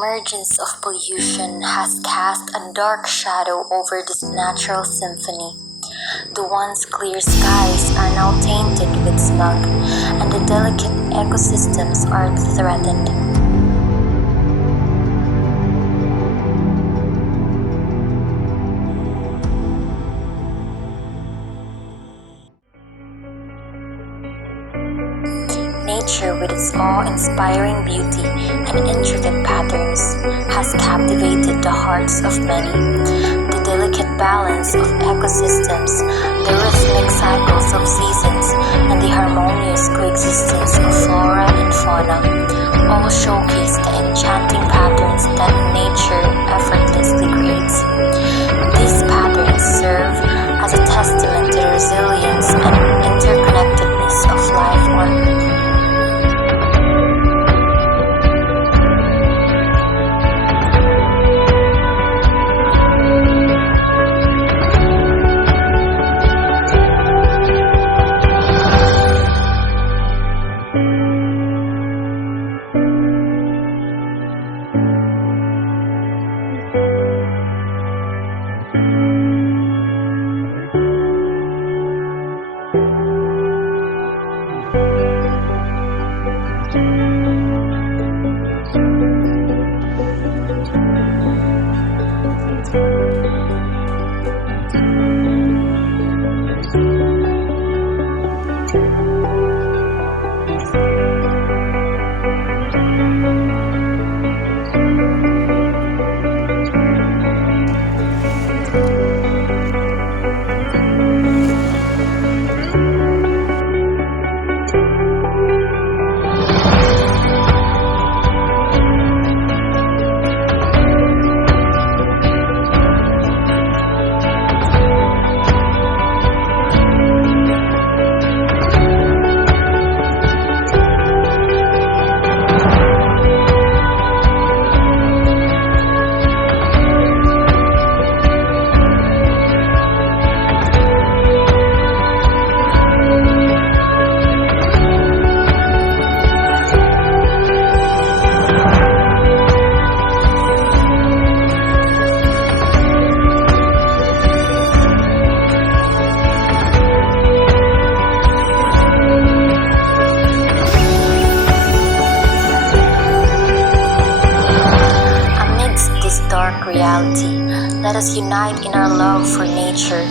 emergence of pollution has cast a dark shadow over this natural symphony. The once clear skies are now tainted with smog, and the delicate ecosystems are threatened. Nature, with its awe-inspiring beauty and intricate patterns, has captivated the hearts of many. The delicate balance of ecosystems, the rhythmic cycles of seasons, and the harmonious coexistence of flora and fauna all showcase the enchanting patterns that nature effortlessly creates. These patterns serve as a testament to the resilience and interconnectedness of life on Earth. Reality, let us unite in our love for nature,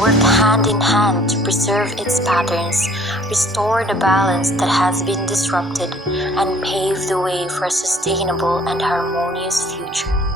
work hand in hand to preserve its patterns, restore the balance that has been disrupted, and pave the way for a sustainable and harmonious future.